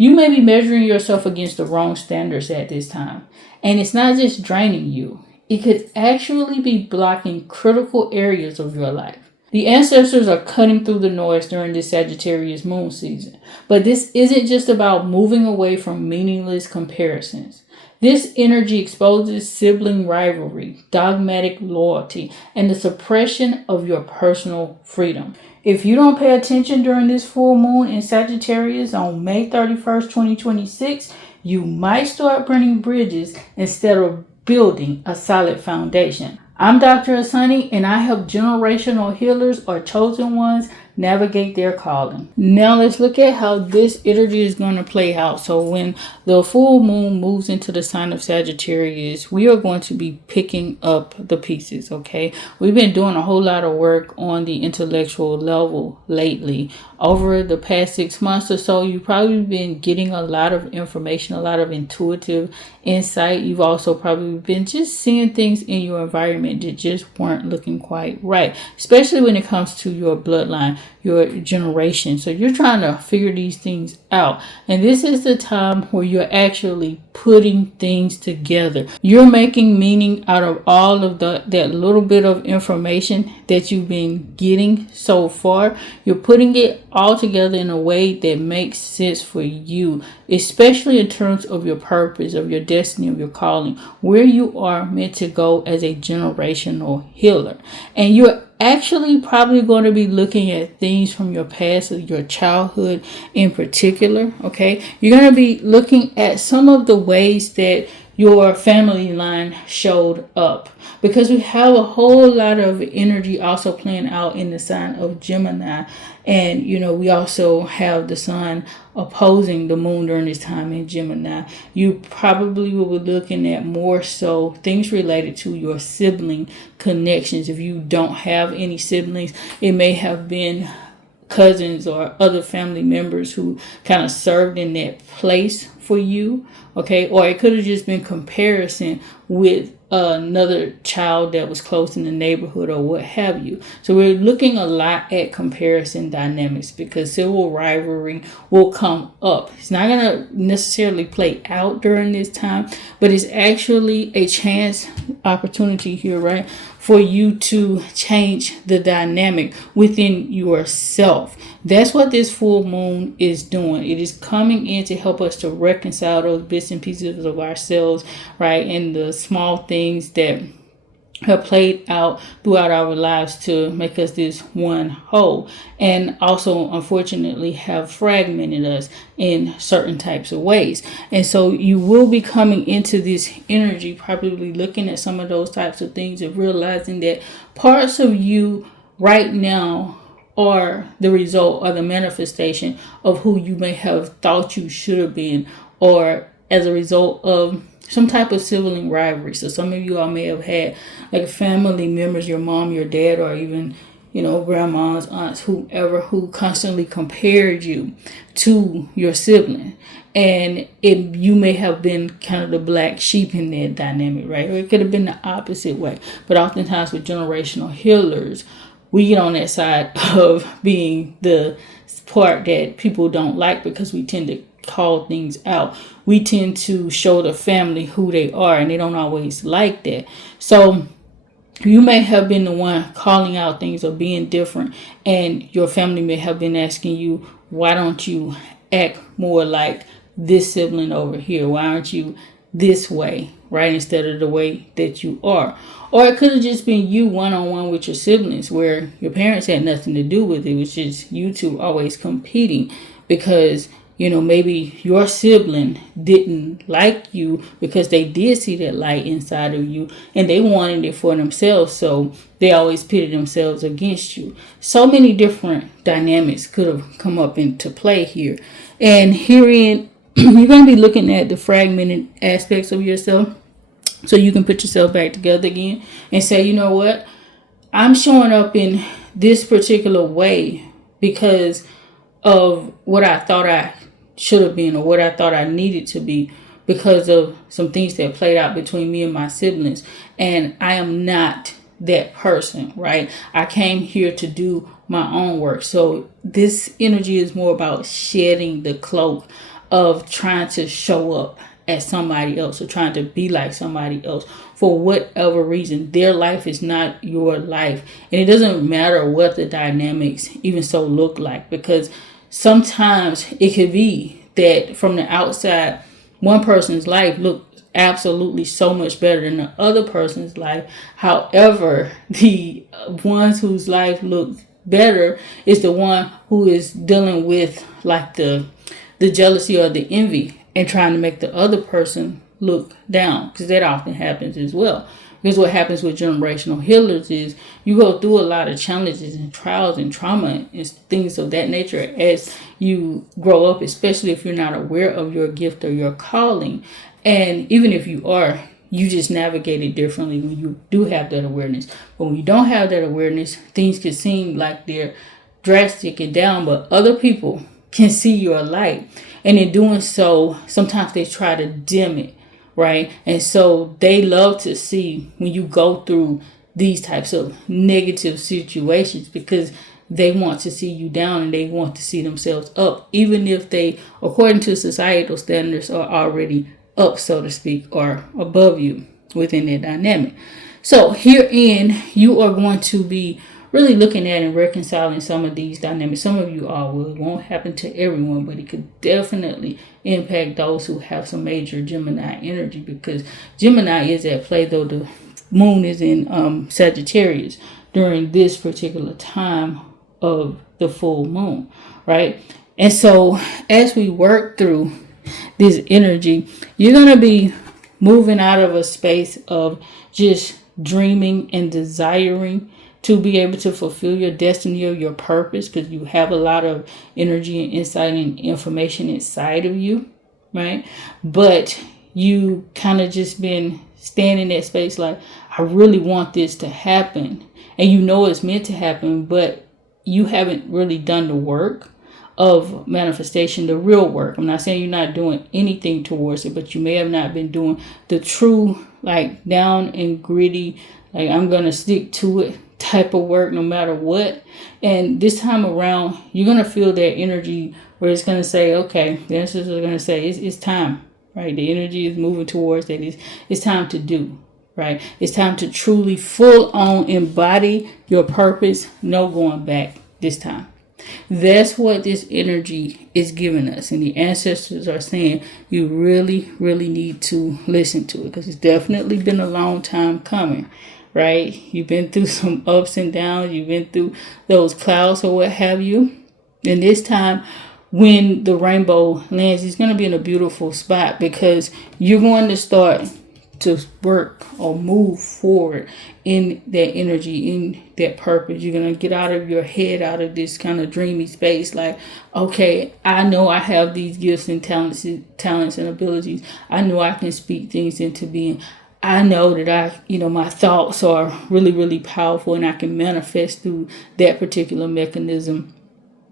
You may be measuring yourself against the wrong standards at this time. And it's not just draining you, it could actually be blocking critical areas of your life. The ancestors are cutting through the noise during this Sagittarius moon season. But this isn't just about moving away from meaningless comparisons. This energy exposes sibling rivalry, dogmatic loyalty, and the suppression of your personal freedom. If you don't pay attention during this full moon in Sagittarius on May 31st, 2026, you might start burning bridges instead of building a solid foundation. I'm Dr. Asani, and I help generational healers or chosen ones navigate their calling. Now let's look at how this energy is going to play out. So when the full moon moves into the sign of Sagittarius, we are going to be picking up the pieces, okay? We've been doing a whole lot of work on the intellectual level lately. Over the past 6 months or so, you've probably been getting a lot of information, a lot of intuitive insight. You've also probably been just seeing things in your environment that just weren't looking quite right, especially when it comes to your bloodline, your generation. So you're trying to figure these things out. And this is the time where you're actually putting things together. You're making meaning out of all of that little bit of information that you've been getting so far. You're putting it all together in a way that makes sense for you, especially in terms of your purpose, of your destiny, of your calling, where you are meant to go as a generational healer. And you're actually probably going to be looking at things from your past, your childhood in particular, okay? You're going to be looking at some of the ways that your family line showed up, because we have a whole lot of energy also playing out in the sign of Gemini. And, we also have the sun opposing the moon during this time in Gemini. You probably will be looking at more so things related to your sibling connections. If you don't have any siblings, it may have been cousins or other family members who kind of served in that place for you, okay? Or it could have just been comparison with another child that was close in the neighborhood or what have you. So we're looking a lot at comparison dynamics, because civil rivalry will come up. It's not going to necessarily play out during this time, but it's actually a chance opportunity here, right, for you to change the dynamic within yourself. That's what this full moon is doing. It is coming in to help us to reconcile those bits and pieces of ourselves, right, and the small things that have played out throughout our lives to make us this one whole, and also unfortunately have fragmented us in certain types of ways. And so you will be coming into this energy probably looking at some of those types of things and realizing that parts of you right now are the result or the manifestation of who you may have thought you should have been, or as a result of some type of sibling rivalry. So some of you all may have had like family members, your mom, your dad, or even, grandmas, aunts, whoever, who constantly compared you to your sibling. And you may have been kind of the black sheep in that dynamic, right? Or it could have been the opposite way. But oftentimes with generational healers, we get on that side of being the part that people don't like, because we tend to call things out. We tend to show the family who they are, and they don't always like that. So you may have been the one calling out things or being different, and your family may have been asking you, why don't you act more like this sibling over here? Why aren't you this way, right, instead of the way that you are? Or it could have just been you one-on-one with your siblings, where your parents had nothing to do with it. It was just you two always competing, because maybe your sibling didn't like you because they did see that light inside of you and they wanted it for themselves. So they always pitted themselves against you. So many different dynamics could have come up into play here. And herein, you're going to be looking at the fragmented aspects of yourself, so you can put yourself back together again and say, you know what? I'm showing up in this particular way because of what I thought I should have been, or what I thought I needed to be, because of some things that played out between me and my siblings. And I am not that person, right? I came here to do my own work. So this energy is more about shedding the cloak of trying to show up as somebody else or trying to be like somebody else for whatever reason. Their life is not your life. And it doesn't matter what the dynamics even so look like, because sometimes it could be that from the outside, one person's life looks absolutely so much better than the other person's life. However, the ones whose life looks better is the one who is dealing with like the jealousy or the envy and trying to make the other person look down, because that often happens as well. Because what happens with generational healers is you go through a lot of challenges and trials and trauma and things of that nature as you grow up, especially if you're not aware of your gift or your calling. And even if you are, you just navigate it differently when you do have that awareness. But when you don't have that awareness, things can seem like they're drastic and down, but other people can see your light. And in doing so, sometimes they try to dim it, right? And so they love to see when you go through these types of negative situations, because they want to see you down and they want to see themselves up, even if they, according to societal standards, are already up, so to speak, or above you within that dynamic. So herein, you are going to be really looking at and reconciling some of these dynamics. Some of you are will. It won't happen to everyone, but it could definitely impact those who have some major Gemini energy, because Gemini is at play, though the moon is in Sagittarius during this particular time of the full moon, right? And so as we work through this energy, you're going to be moving out of a space of just dreaming and desiring to be able to fulfill your destiny or your purpose, because you have a lot of energy and insight and information inside of you, right? But you kind of just been standing in that space like, I really want this to happen. And you know it's meant to happen, but you haven't really done the work of manifestation, the real work. I'm not saying you're not doing anything towards it, but you may have not been doing the true, like, down and gritty, like, I'm going to stick to it type of work no matter what. And this time around, you're going to feel that energy where it's going to say, okay, the ancestors are going to say, it's time, right? The energy is moving towards that. It's time to do, right? It's time to truly full on embody your purpose. No going back this time. That's what this energy is giving us. And the ancestors are saying you really, really need to listen to it, because it's definitely been a long time coming, right? You've been through some ups and downs. You've been through those clouds or what have you. And this time when the rainbow lands, it's going to be in a beautiful spot, because you're going to start to work or move forward in that energy, in that purpose. You're going to get out of your head, out of this kind of dreamy space. Like, okay, I know I have these gifts and talents and abilities. I know I can speak things into being. I know that my thoughts are really, really powerful and I can manifest through that particular mechanism.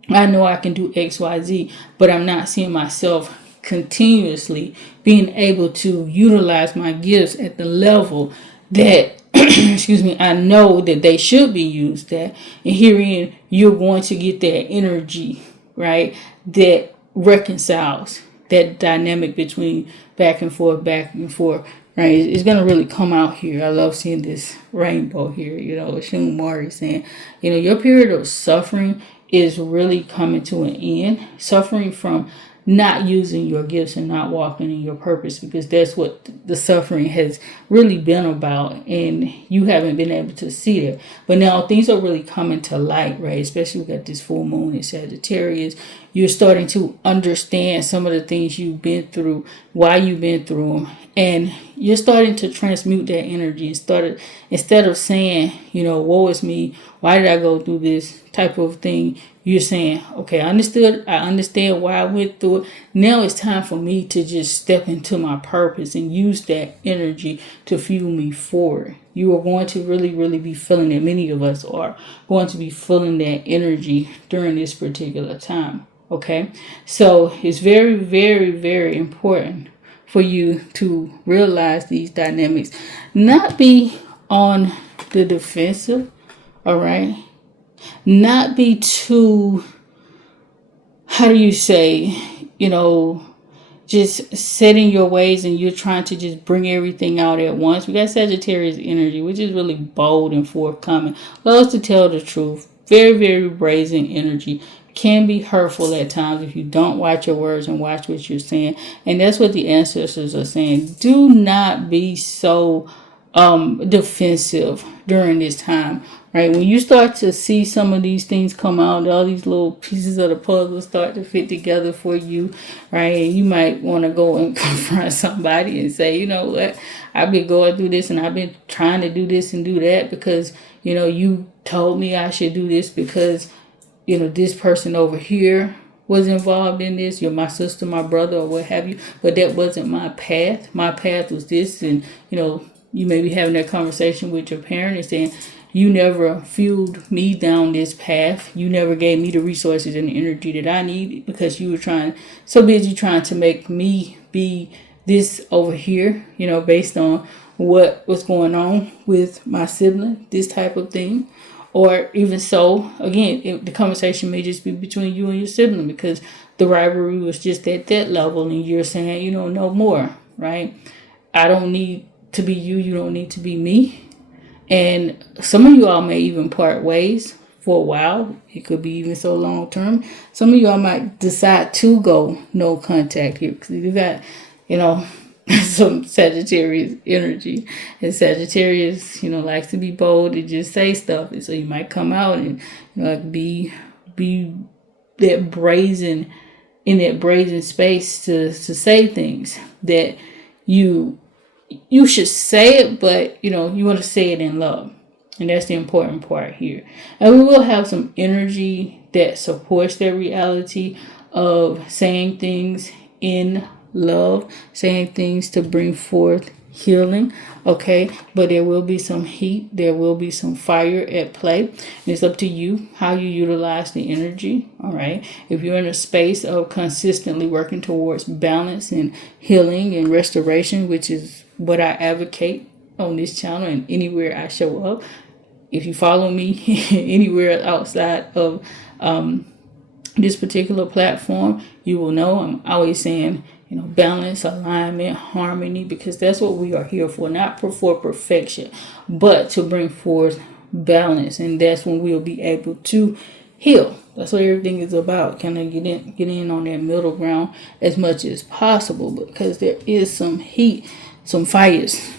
I know I can do X, Y, Z, but I'm not seeing myself continuously being able to utilize my gifts at the level that I know that they should be used at. And herein, you're going to get that energy, right, that reconciles that dynamic between back and forth, right? It's going to really come out here. I love seeing this rainbow here, Shun Mari saying, your period of suffering is really coming to an end. Suffering from not using your gifts and not walking in your purpose, because that's what the suffering has really been about, and you haven't been able to see that. But now things are really coming to light, right? Especially with this full moon in Sagittarius. You're starting to understand some of the things you've been through, why you've been through them, and you're starting to transmute that energy. Instead of saying, woe is me, why did I go through this type of thing, you're saying, okay, I understand why I went through it. Now it's time for me to just step into my purpose and use that energy to fuel me forward. You are going to really, really be feeling it. Many of us are going to be feeling that energy during this particular time. Okay, so it's very, very, very important for you to realize these dynamics, not be on the defensive, all right? Not be too, how do you say, just set in your ways and you're trying to just bring everything out at once. We got Sagittarius energy, which is really bold and forthcoming. Loves to tell the truth. Very, very brazen energy. Can be hurtful at times if you don't watch your words and watch what you're saying. And that's what the ancestors are saying. Do not be so defensive during this time, right? When you start to see some of these things come out, all these little pieces of the puzzle start to fit together for you, right? And you might want to go and confront somebody and say, you know what, I've been going through this and I've been trying to do this and do that because, you know, you told me I should do this because, you know, this person over here was involved in this. You're my sister, my brother, or what have you. But that wasn't my path. My path was this. And, you know, you may be having that conversation with your parent and saying, you never fueled me down this path. You never gave me the resources and the energy that I needed because you were so busy trying to make me be this over here, you know, based on what was going on with my sibling, this type of thing. Or even so, again, the conversation may just be between you and your sibling because the rivalry was just at that level and you're saying, you know, no more, right? I don't need to be you. You don't need to be me. And some of you all may even part ways for a while. It could be even so long term. Some of you all might decide to go no contact here because you got, you know, some Sagittarius energy. And Sagittarius, you know, likes to be bold and just say stuff. And so you might come out and, you know, like be that brazen, in that brazen space to say things that you should say it, but, you know, you want to say it in love. And that's the important part here. And we will have some energy that supports that reality of saying things in love, saying things to bring forth healing, okay? But there will be some heat, there will be some fire at play. And it's up to you how you utilize the energy, all right? If you're in a space of consistently working towards balance and healing and restoration, which is what I advocate on this channel and anywhere I show up. If you follow me anywhere outside of this particular platform, you will know I'm always saying, you know, balance, alignment, harmony, because that's what we are here for, not for perfection, but to bring forth balance. And that's when we'll be able to heal. That's what everything is about. Kind of get in on that middle ground as much as possible, because there is some heat, some fires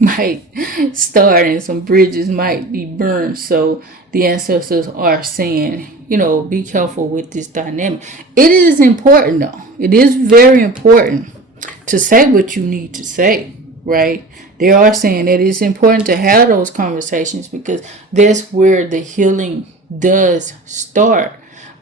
might start and some bridges might be burned. So the ancestors are saying, you know, be careful with this dynamic. It is important though. It is very important to say what you need to say, right? They are saying that it's important to have those conversations because that's where the healing does start.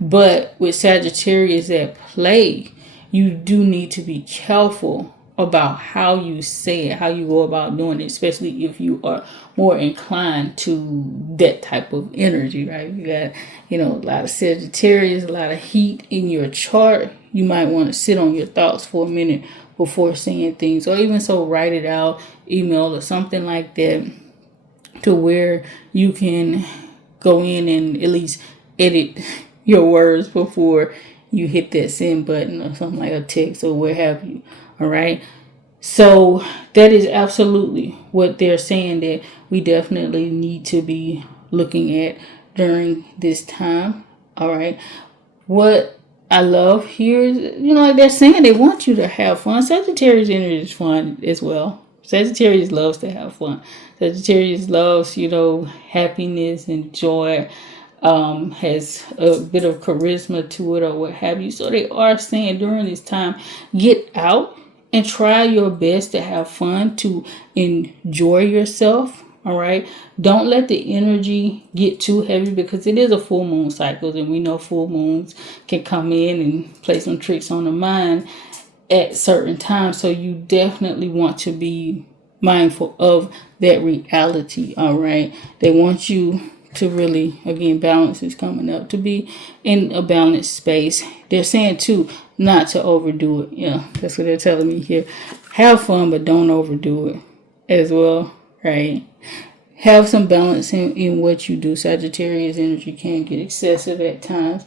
But with Sagittarius at play, you do need to be careful about how you say it, how you go about doing it, especially if you are more inclined to that type of energy, right? You got, you know, a lot of Sagittarius, a lot of heat in your chart. You might want to sit on your thoughts for a minute before saying things, or even so write it out, email or something like that, to where you can go in and at least edit your words before you hit that send button or something like a text or what have you. All right. So that is absolutely what they're saying that we definitely need to be looking at during this time. All right. What I love here is, you know, like they're saying they want you to have fun. Sagittarius energy is fun as well. Sagittarius loves to have fun. Sagittarius loves, you know, happiness and joy. Has a bit of charisma to it or what have you. So they are saying during this time, get out and try your best to have fun, to enjoy yourself. All right. Don't let the energy get too heavy because it is a full moon cycle. And we know full moons can come in and play some tricks on the mind at certain times. So you definitely want to be mindful of that reality. All right. They want you to really, again, balance is coming up, to be in a balanced space. They're saying too, not to overdo it. Yeah, that's what they're telling me here. Have fun, but don't overdo it as well, right? Have some balance in what you do. Sagittarius energy can get excessive at times.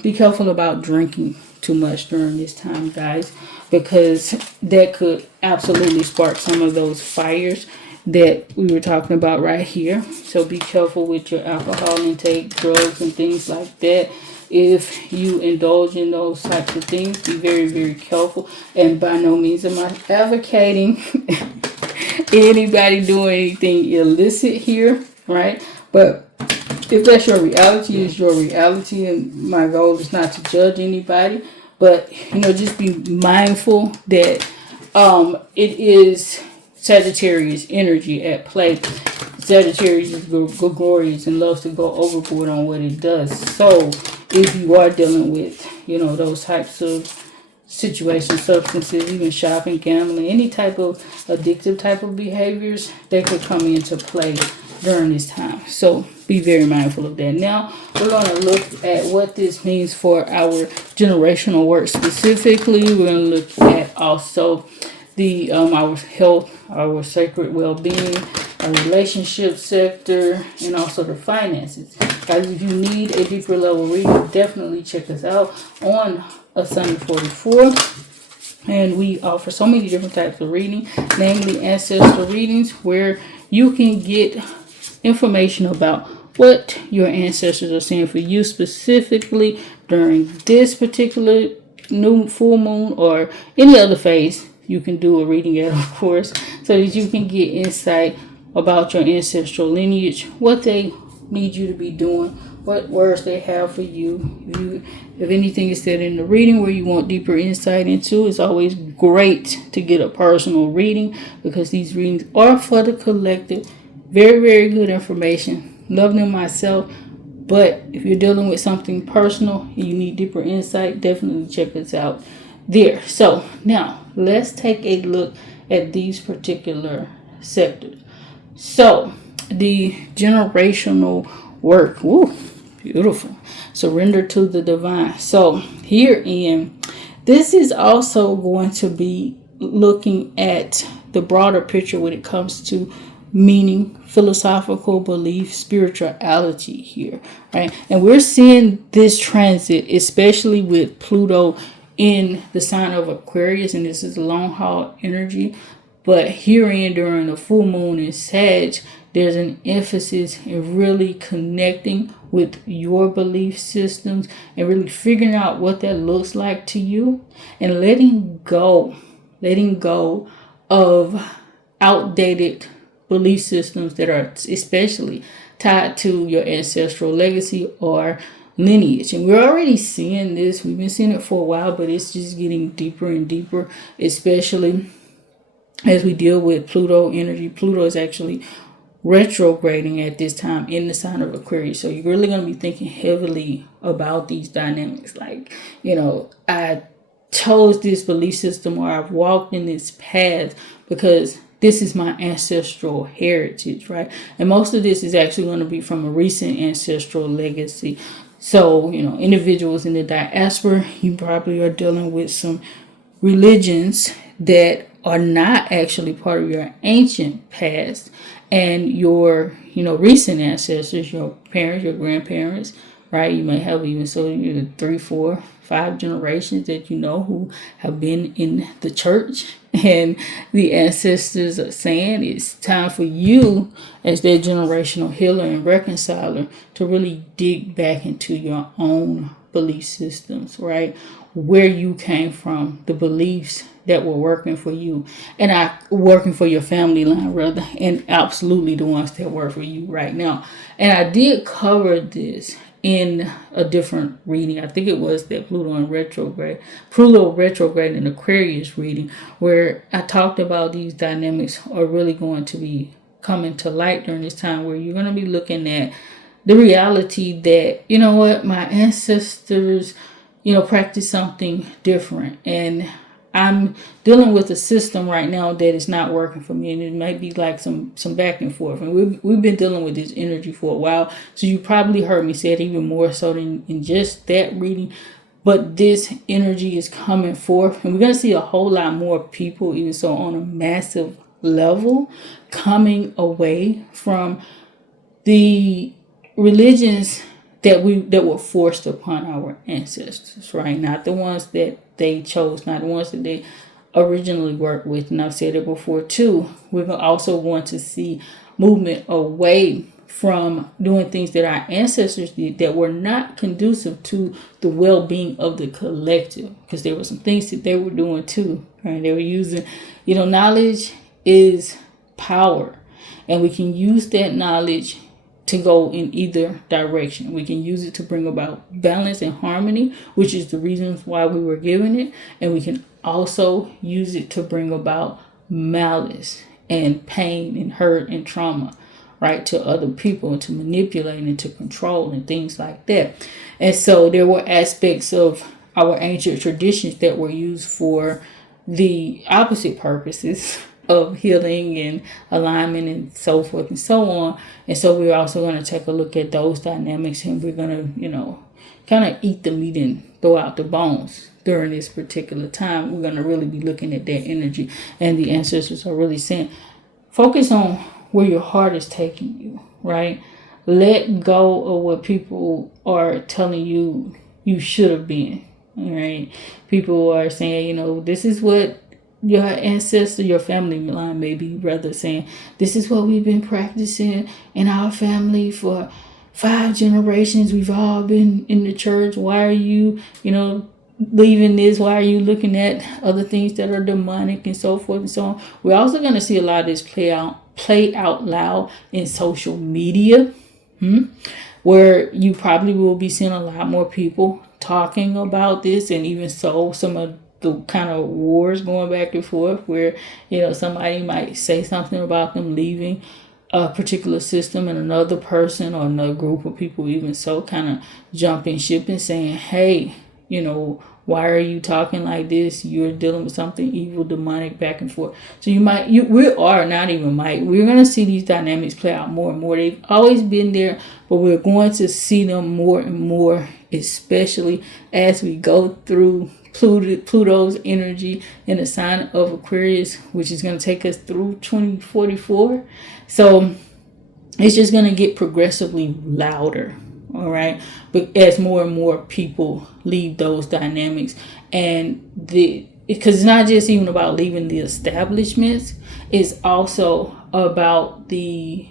Be careful about drinking too much during this time, guys, because that could absolutely spark some of those fires that we were talking about right here. So be careful with your alcohol intake, drugs, and things like that. If you indulge in those types of things, be very, very careful. And by no means am I advocating anybody doing anything illicit here, right? But if that's your reality, it's your reality, and my goal is not to judge anybody. But, just be mindful that it is Sagittarius energy at play. Sagittarius is gregarious and loves to go overboard on what it does. So if you are dealing with, those types of situations, substances, even shopping, gambling, any type of addictive type of behaviors, that could come into play during this time. So be very mindful of that. Now we're going to look at what this means for our generational work. Specifically, we're going to look at also the our health, our sacred well-being, our relationship sector, and also the finances. Guys, if you need a deeper level reading, definitely check us out on Ascendant 44. And we offer so many different types of reading, namely ancestral readings, where you can get information about what your ancestors are saying for you specifically during this particular new full moon or any other phase. You can do a reading at, of course, so that you can get insight about your ancestral lineage, what they need you to be doing, what words they have for you. If anything is said in the reading where you want deeper insight into, it's always great to get a personal reading, because these readings are for the collective. Very, very good information. Love them myself. But if you're dealing with something personal and you need deeper insight, definitely check us out there. So now let's take a look at these particular sectors. So the generational work, woo, beautiful. Surrender to the divine. So herein, this is also going to be looking at the broader picture when it comes to meaning, philosophical belief, spirituality here, right? And we're seeing this transit, especially with Pluto in the sign of Aquarius, and this is long haul energy. But herein, during the full moon in Sag, there's an emphasis in really connecting with your belief systems and really figuring out what that looks like to you, and letting go of outdated belief systems that are especially tied to your ancestral legacy or lineage. And we're already seeing this. We've been seeing it for a while, but it's just getting deeper and deeper, especially as we deal with Pluto energy. Pluto is actually retrograding at this time in the sign of Aquarius. So you're really going to be thinking heavily about these dynamics. Like, I chose this belief system, or I've walked in this path because this is my ancestral heritage, right? And most of this is actually going to be from a recent ancestral legacy. So, individuals in the diaspora, you probably are dealing with some religions that are not actually part of your ancient past, and your, recent ancestors, your parents, your grandparents, right? You may have even 3, 4, 5 generations that who have been in the church, and the ancestors are saying it's time for you as their generational healer and reconciler to really dig back into your own belief systems, right? Where you came from, the beliefs that were working for you, and working for your family line rather, and absolutely the ones that work for you right now. And I did cover this in a different reading. I think it was that Pluto retrograde in Aquarius reading, where I talked about these dynamics are really going to be coming to light during this time, where you're going to be looking at the reality that, my ancestors, practice something different, and I'm dealing with a system right now that is not working for me, and it might be like some back and forth. And we've been dealing with this energy for a while, so you probably heard me say it even more so than in just that reading. But this energy is coming forth, and we're going to see a whole lot more people, even so on a massive level, coming away from the religions that were forced upon our ancestors, right? Not the ones that they chose, not the ones that they originally worked with. And I've said it before too. We're also going to see movement away from doing things that our ancestors did that were not conducive to the well-being of the collective, because there were some things that they were doing too, right? They were using, knowledge is power, and we can use that knowledge to go in either direction. We can use it to bring about balance and harmony, which is the reasons why we were given it. And we can also use it to bring about malice and pain and hurt and trauma, right, to other people, and to manipulate and to control and things like that. And so there were aspects of our ancient traditions that were used for the opposite purposes of healing and alignment and so forth and so on. And so we're also going to take a look at those dynamics, and we're going to, kind of eat the meat and throw out the bones during this particular time. We're going to really be looking at that energy. And the ancestors are really saying, focus on where your heart is taking you, right? Let go of what people are telling you you should have been, right? People are saying, this is what your ancestor, your family line may be rather saying, this is what we've been practicing in our family for 5 generations. We've all been in the church. Why are you, leaving this? Why are you looking at other things that are demonic and so forth and so on? We're also going to see a lot of this play out loud in social media, where you probably will be seeing a lot more people talking about this, and even so some of the kind of wars going back and forth where, somebody might say something about them leaving a particular system, and another person or another group of people even so kind of jumping ship and saying, hey, why are you talking like this? You're dealing with something evil, demonic, back and forth. So we're going to see these dynamics play out more and more. They've always been there, but we're going to see them more and more, especially as we go through Pluto's energy in the sign of Aquarius, which is going to take us through 2044. So it's just going to get progressively louder. All right. But as more and more people leave those dynamics, and because it's not just even about leaving the establishments, it's also about the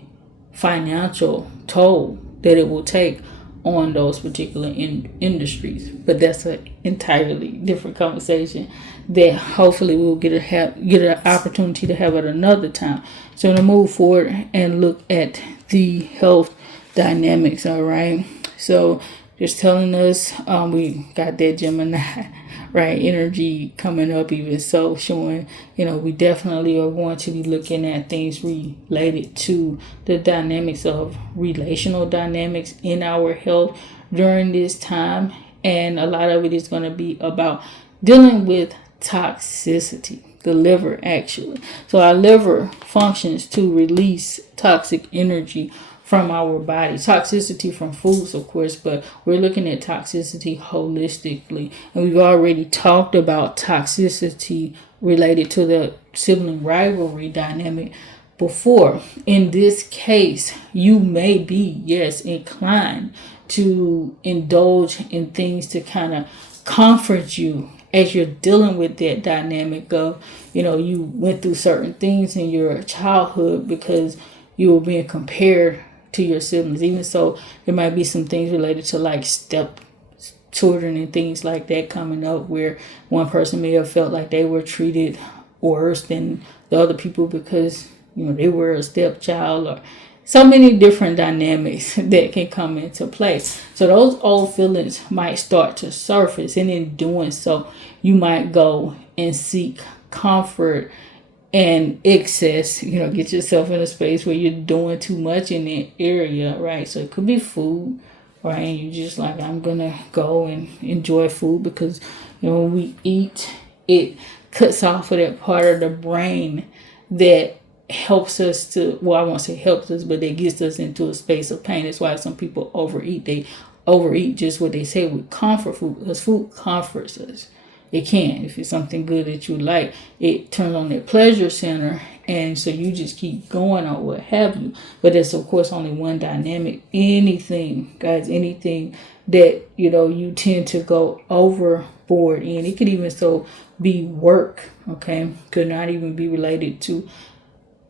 financial toll that it will take on those particular industries. But that's an entirely different conversation that hopefully we'll get an opportunity to have at another time. So to move forward and look at the health dynamics. All right, so just telling us we got that Gemini, right, energy coming up, even so showing, we definitely are going to be looking at things related to the dynamics of relational dynamics in our health during this time. And a lot of it is going to be about dealing with toxicity, the liver actually. So our liver functions to release toxic energy from our body. Toxicity from foods, of course, but we're looking at toxicity holistically. And we've already talked about toxicity related to the sibling rivalry dynamic before. In this case, you may be, yes, inclined to indulge in things to kind of comfort you as you're dealing with that dynamic of, you went through certain things in your childhood because you were being compared to your siblings. Even so, there might be some things related to like step children and things like that coming up, where one person may have felt like they were treated worse than the other people because they were a stepchild, or so many different dynamics that can come into play. So those old feelings might start to surface, and in doing so, you might go and seek comfort and excess, get yourself in a space where you're doing too much in that area, right? So it could be food, right? And you just like, I'm gonna go and enjoy food because when we eat, it cuts off of that part of the brain that helps us to, well, I won't say helps us, but that gets us into a space of pain. That's why some people overeat. They overeat just what they say with comfort food, because food comforts us. It can. If it's something good that you like, it turns on that pleasure center And so you just keep going or what have you. But there's of course only one dynamic. Anything, guys, anything that, you tend to go overboard in. It could even so be work, okay? Could not even be related to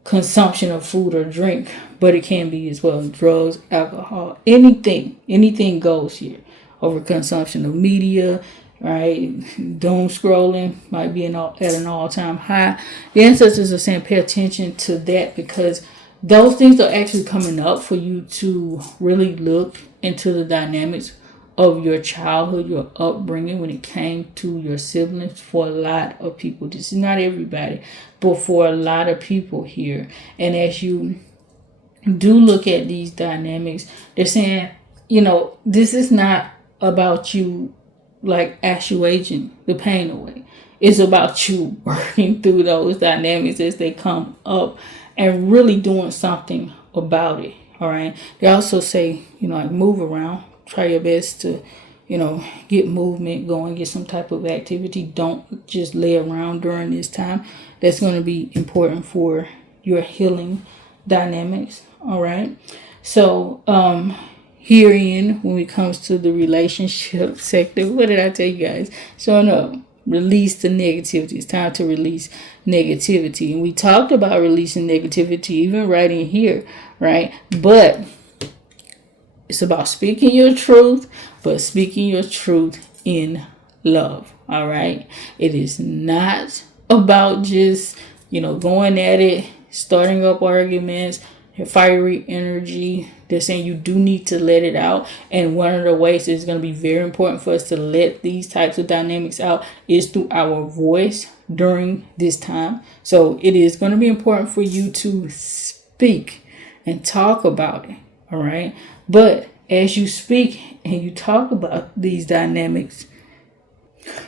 consumption of food or drink, but it can be as well. Drugs, alcohol, anything goes here. Over consumption of media, right? Doom scrolling might be at an all-time high. The ancestors are saying pay attention to that, because those things are actually coming up for you to really look into the dynamics of your childhood, your upbringing when it came to your siblings. For a lot of people, this is not everybody, but for a lot of people here. And as you do look at these dynamics, they're saying, this is not about you like assuaging the pain away. It's about you working through those dynamics as they come up and really doing something about it. All right. They also say, like move around, try your best to, get movement going, get some type of activity. Don't just lay around during this time. That's going to be important for your healing dynamics. All right. So, herein, when it comes to the relationship sector, what did I tell you guys? Showing up, release the negativity. It's time to release negativity. And we talked about releasing negativity even right in here, right? But it's about speaking your truth, but speaking your truth in love, all right? It is not about just, going at it, starting up arguments, fiery energy. They're saying you do need to let it out. And one of the ways it's going to be very important for us to let these types of dynamics out is through our voice during this time. So it is going to be important for you to speak and talk about it. All right. But as you speak and you talk about these dynamics,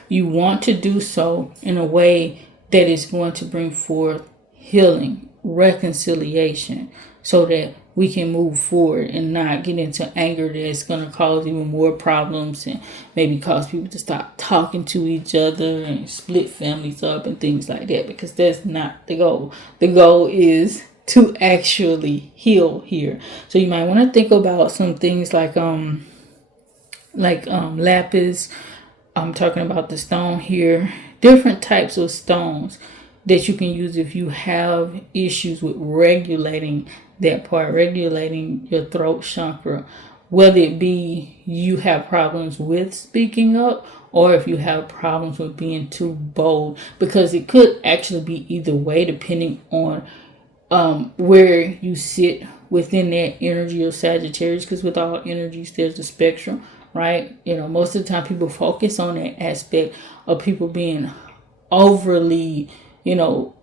you want to do so in a way that is going to bring forth healing, reconciliation, so that we can move forward and not get into anger that's going to cause even more problems and maybe cause people to stop talking to each other and split families up and things like that, because that's not the goal. The goal is to actually heal here. So you might want to think about some things like lapis. I'm talking about the stone here. Different types of stones that you can use if you have issues with regulating that part, regulating your throat chakra, whether it be you have problems with speaking up or if you have problems with being too bold, because it could actually be either way depending on where you sit within that energy of Sagittarius, because with all energies there's a spectrum, right? Most of the time people focus on that aspect of people being overly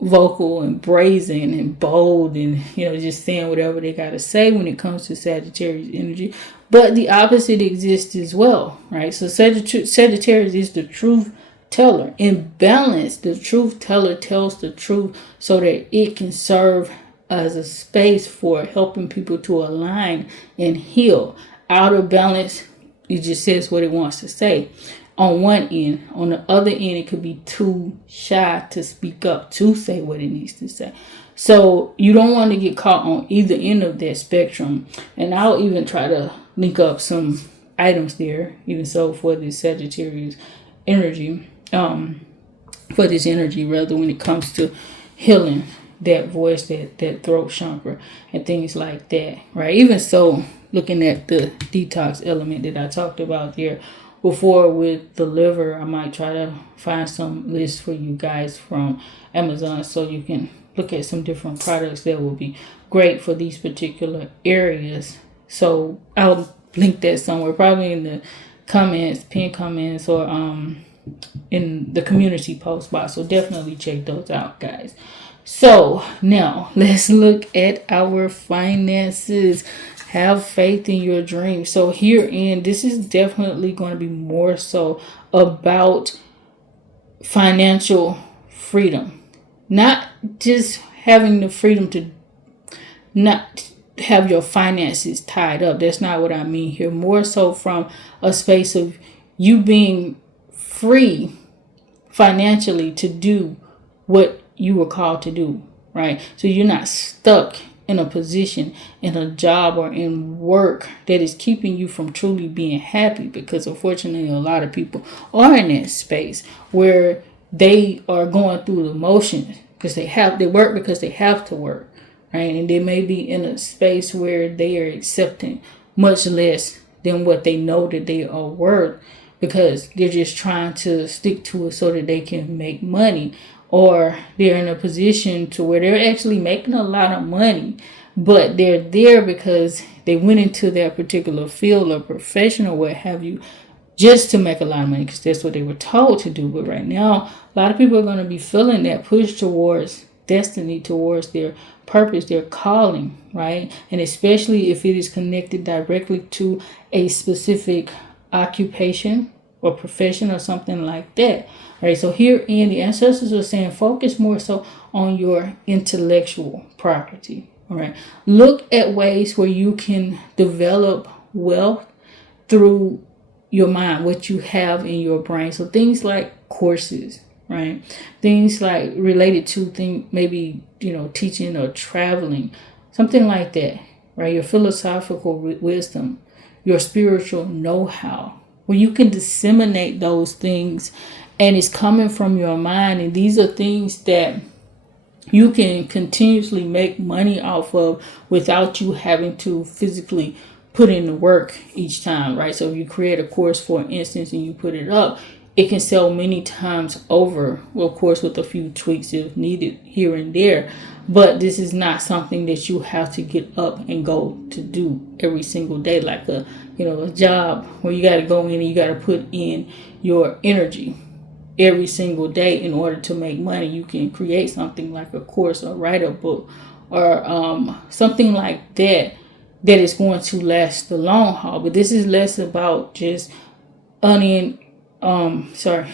vocal and brazen and bold and, just saying whatever they got to say when it comes to Sagittarius energy. But the opposite exists as well, right? So Sagittarius is the truth teller. In balance, the truth teller tells the truth so that it can serve as a space for helping people to align and heal. Out of balance, it just says what it wants to say. On one end, on the other end, it could be too shy to speak up, to say what it needs to say. So you don't want to get caught on either end of that spectrum. And I'll even try to link up some items there, even so for this Sagittarius energy, when it comes to healing that voice, that throat chakra and things like that, right? Even so, looking at the detox element that I talked about there before with the liver, I might try to find some lists for you guys from Amazon so you can look at some different products that will be great for these particular areas. So I'll link that somewhere, probably in the comments, pinned comments, or in the community post box. So definitely check those out, guys. So now let's look at our finances. Have faith in your dreams. So herein, this is definitely going to be more so about financial freedom. Not just having the freedom to not have your finances tied up. That's not what I mean here. More so from a space of you being free financially to do what you were called to do, right? So you're not stuck in a position, in a job, or in work that is keeping you from truly being happy, because unfortunately a lot of people are in that space where they are going through the motions because they work because they have to work, right? And they may be in a space where they are accepting much less than what they know that they are worth, because they're just trying to stick to it so that they can make money, or they're in a position to where they're actually making a lot of money, but they're there because they went into that particular field or profession or what have you just to make a lot of money because that's what they were told to do. But right now, a lot of people are going to be feeling that push towards destiny, towards their purpose, their calling, right? And especially if it is connected directly to a specific occupation or profession or something like that, right? So here in the ancestors are saying focus more so on your intellectual property, all right? Look at ways where you can develop wealth through your mind, what you have in your brain. So things like courses, right? Things like related to maybe, teaching or traveling, something like that, right? Your philosophical wisdom, your spiritual know-how, where you can disseminate those things and it's coming from your mind. And these are things that you can continuously make money off of without you having to physically put in the work each time, right? So if you create a course, for instance, and you put it up, it can sell many times over, well, of course, with a few tweaks if needed here and there. But this is not something that you have to get up and go to do every single day, like a job where you got to go in and you got to put in your energy every single day in order to make money. You can create something like a course or write a book or something like that is going to last the long haul. But this is less about just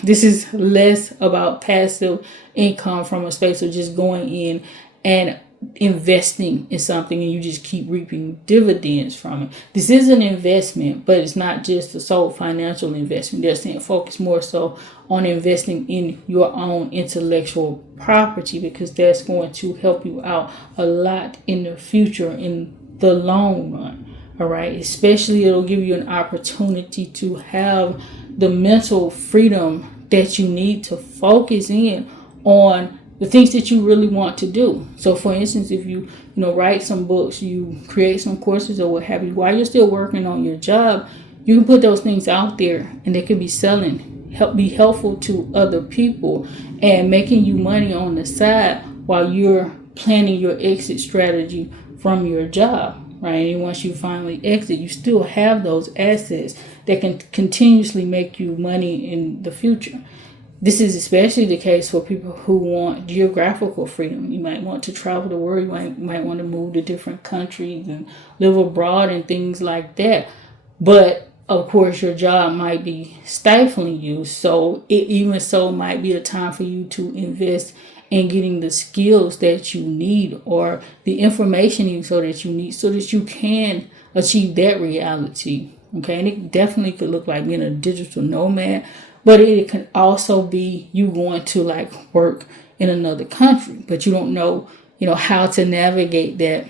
this is less about passive income from a space of just going in and investing in something and you just keep reaping dividends from it. This is an investment, but it's not just a sole financial investment. They're saying focus more so on investing in your own intellectual property, because that's going to help you out a lot in the future, in the long run. All right, especially it'll give you an opportunity to have the mental freedom that you need to focus in on the things that you really want to do. So for instance, if you write some books, you create some courses or what have you, while you're still working on your job, you can put those things out there and they can be be helpful to other people and making you money on the side while you're planning your exit strategy from your job. Right, and once you finally exit, you still have those assets that can continuously make you money in the future. This is especially the case for people who want geographical freedom. You might want to travel the world. You might want to move to different countries and live abroad and things like that. But of course, your job might be stifling you. So it even so might be a time for you to invest in getting the skills that you need or the information that you need so that you can achieve that reality. Okay, and it definitely could look like being a digital nomad, but it can also be you going to work in another country, but you don't know, how to navigate that.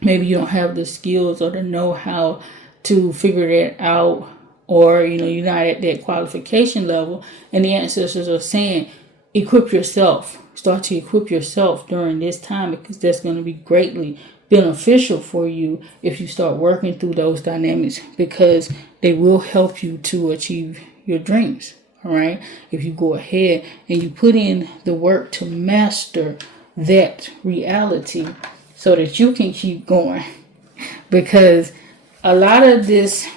Maybe you don't have the skills or the know-how to figure that out, or, you're not at that qualification level. And the ancestors are saying, equip yourself. Start to equip yourself during this time, because that's going to be greatly beneficial for you if you start working through those dynamics, because they will help you to achieve your dreams. All right. If you go ahead and you put in the work to master that reality so that you can keep going, because a lot of these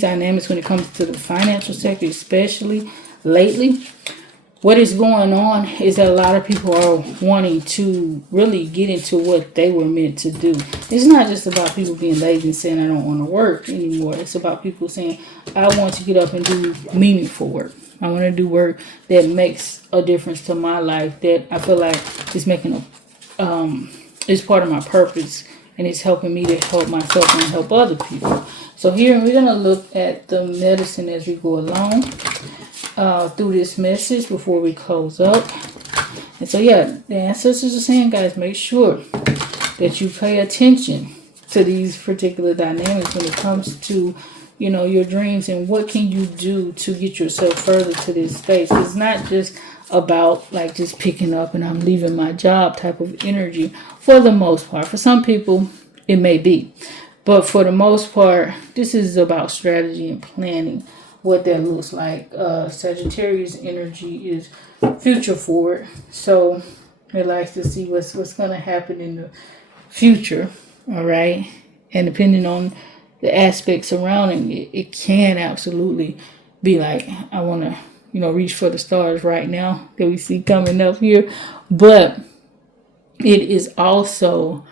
dynamics when it comes to the financial sector, especially lately, what is going on is that a lot of people are wanting to really get into what they were meant to do. It's not just about people being lazy and saying I don't want to work anymore. It's about people saying I want to get up and do meaningful work. I want to do work that makes a difference to my life, that I feel like is making is part of my purpose, and it's helping me to help myself and help other people. So here we're going to look at the medicine as we go along through this message before we close up. And so, yeah, the ancestors are saying, guys, make sure that you pay attention to these particular dynamics when it comes to, you know, your dreams and what can you do to get yourself further to this space. It's not just about like just picking up and I'm leaving my job type of energy for the most part. For some people, it may be. But for the most part, this is about strategy and planning what that looks like. Sagittarius energy is future forward. So it likes to see what's going to happen in the future. All right. And depending on the aspects surrounding it, it can absolutely be like, I want to, you know, reach for the stars right now that we see coming up here. But it is also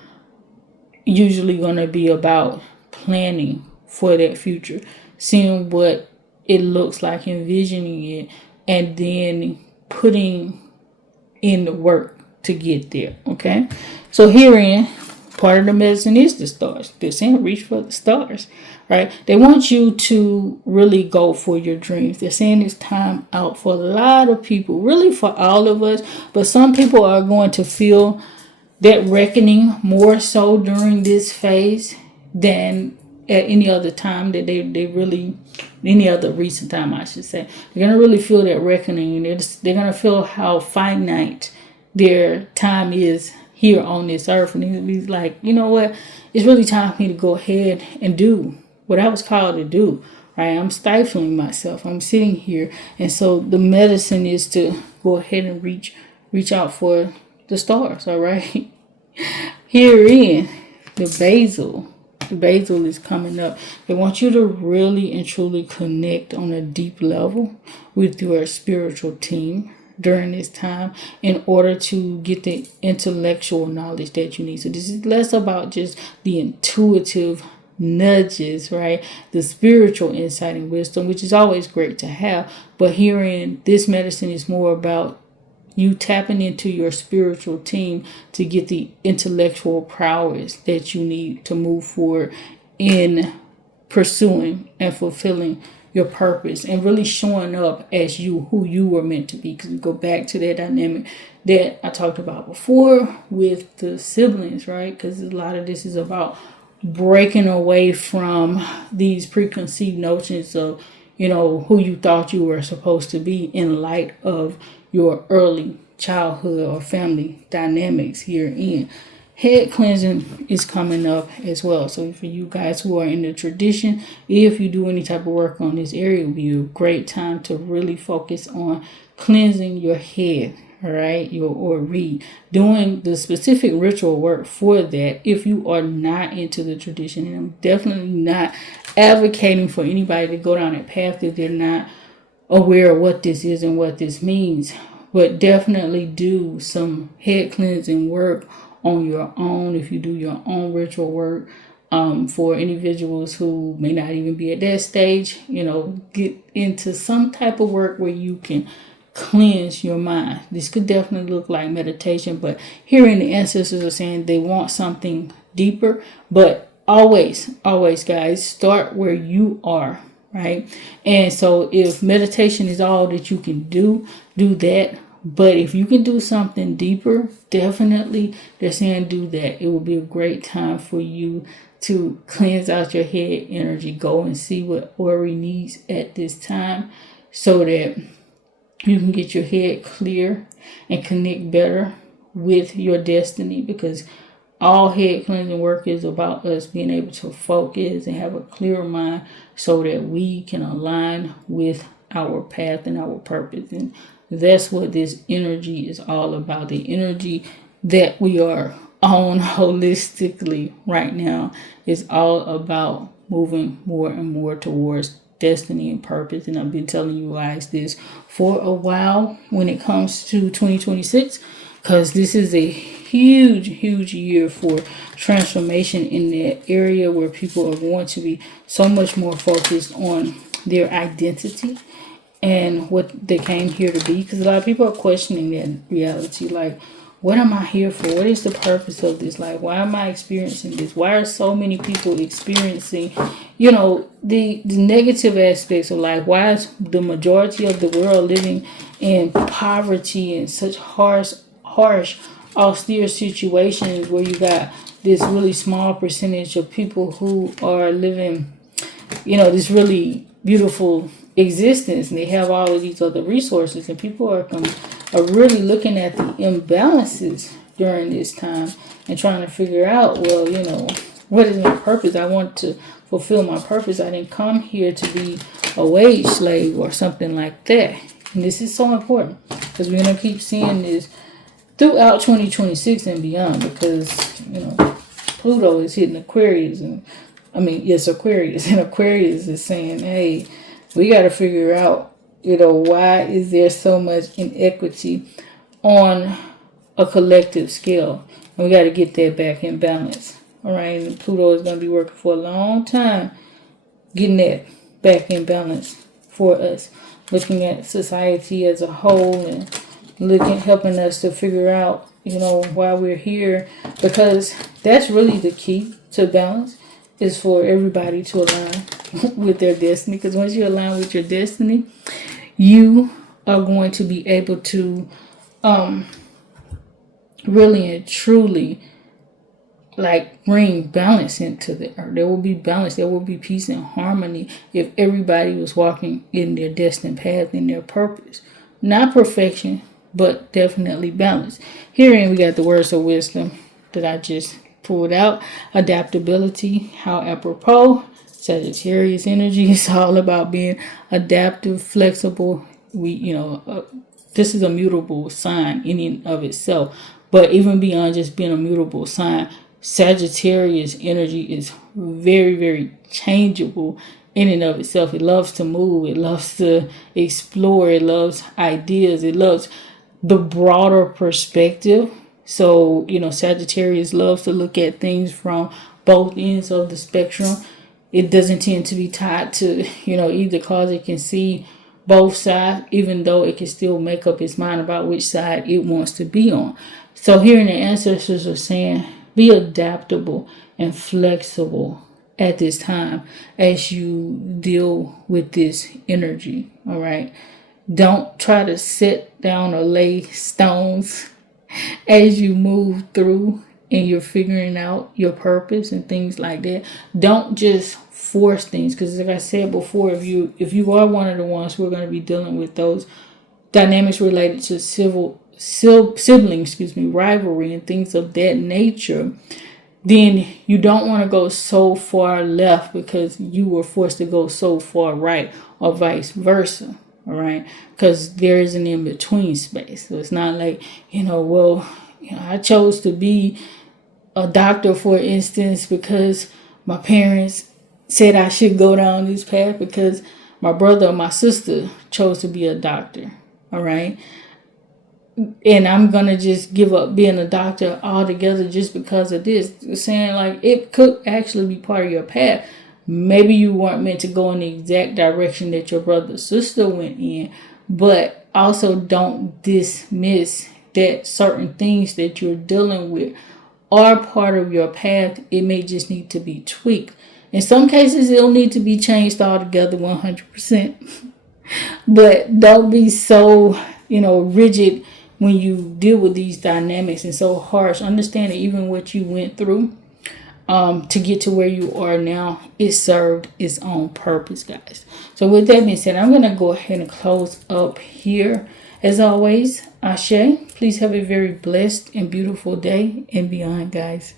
usually going to be about planning for that future, seeing what it looks like, envisioning it, and then putting in the work to get there. Okay, so herein, part of the medicine is the stars. They're saying reach for the stars, right? They want you to really go for your dreams. They're saying it's time out for a lot of people, really for all of us, but some people are going to feel that reckoning more so during this phase than at any other time that they really, any other recent time, I should say. They're going to really feel that reckoning. They're going to feel how finite their time is here on this earth. And it'll be like, you know what? It's really time for me to go ahead and do what I was called to do, right? I'm stifling myself. I'm sitting here. And so the medicine is to go ahead and reach out for the stars, all right? Herein, the basil is coming up. They want you to really and truly connect on a deep level with your spiritual team during this time in order to get the intellectual knowledge that you need. So this is less about just the intuitive nudges, right? The spiritual insight and wisdom, which is always great to have. But herein, this medicine is more about you tapping into your spiritual team to get the intellectual prowess that you need to move forward in pursuing and fulfilling your purpose and really showing up as you, who you were meant to be. Because we go back to that dynamic that I talked about before with the siblings, right? Because a lot of this is about breaking away from these preconceived notions of, you know, who you thought you were supposed to be in light of your early childhood or family dynamics herein. Head cleansing is coming up as well. So for you guys who are in the tradition, if you do any type of work on this area, it will be a great time to really focus on cleansing your head, all right? Doing the specific ritual work for that if you are not into the tradition. And I'm definitely not advocating for anybody to go down that path if they're not aware of what this is and what this means, but definitely do some head cleansing work on your own if you do your own ritual work. For individuals who may not even be at that stage, you know, get into some type of work where you can cleanse your mind. This could definitely look like meditation, but hearing the ancestors are saying they want something deeper, but always, guys, start where you are. Right. And so if meditation is all that you can do that. But if you can do something deeper, definitely they're saying do that. It will be a great time for you to cleanse out your head energy. Go and see what Ori needs at this time so that you can get your head clear and connect better with your destiny, because all head cleansing work is about us being able to focus and have a clear mind so that we can align with our path and our purpose. And that's what this energy is all about. The energy that we are on holistically right now is all about moving more and more towards destiny and purpose. And I've been telling you guys this for a while when it comes to 2026, because this is a huge year for transformation in that area where people are going to be so much more focused on their identity and what they came here to be. Because a lot of people are questioning that reality. Like, what am I here for? What is the purpose of this? Like, why am I experiencing this? Why are so many people experiencing, you know, the negative aspects of life? Why is the majority of the world living in poverty and such harsh harsh, austere situations where you got this really small percentage of people who are living, this really beautiful existence, and they have all of these other resources, and people are really looking at the imbalances during this time and trying to figure out, well, what is my purpose? I want to fulfill my purpose. I didn't come here to be a wage slave or something like that. And this is so important because we're going to keep seeing this throughout 2026 and beyond, because, Pluto is hitting Aquarius, and Aquarius, and Aquarius is saying, hey, we got to figure out, why is there so much inequity on a collective scale, and we got to get that back in balance. All right, and Pluto is going to be working for a long time getting that back in balance for us, looking at society as a whole and helping us to figure out, why we're here, because that's really the key to balance, is for everybody to align with their destiny. Because once you align with your destiny, you are going to be able to really and truly bring balance into the earth. There will be balance, there will be peace and harmony if everybody was walking in their destined path, in their purpose. Not perfection, but definitely balance. Herein we got the words of wisdom that I just pulled out. Adaptability, how apropos. Sagittarius energy is all about being adaptive, flexible. This is a mutable sign in and of itself, but even beyond just being a mutable sign, Sagittarius energy is very, very changeable in and of itself. It loves to move. It loves to explore. It loves ideas. It loves the broader perspective. So, Sagittarius loves to look at things from both ends of the spectrum. It doesn't tend to be tied to, either cause. It can see both sides, even though it can still make up its mind about which side it wants to be on. So here the ancestors are saying, be adaptable and flexible at this time as you deal with this energy. All right. Don't try to sit down or lay stones as you move through and you're figuring out your purpose and things like that. Don't just force things, because like I said before, if you are one of the ones who are going to be dealing with those dynamics related to sibling, rivalry and things of that nature, then you don't want to go so far left because you were forced to go so far right, or vice versa. All right, because there is an in-between space. So it's not like, I chose to be a doctor, for instance, because my parents said I should go down this path, because my brother or my sister chose to be a doctor. All right. And I'm going to just give up being a doctor altogether just because of this. Saying it could actually be part of your path. Maybe you weren't meant to go in the exact direction that your brother or sister went in, but also don't dismiss that certain things that you're dealing with are part of your path. It may just need to be tweaked. In some cases, it'll need to be changed altogether 100%. But don't be so, rigid when you deal with these dynamics and so harsh. Understand that even what you went through to get to where you are now, it served its own purpose, guys. So with that being said, I'm going to go ahead and close up here. As always, Ashe, please have a very blessed and beautiful day and beyond, guys.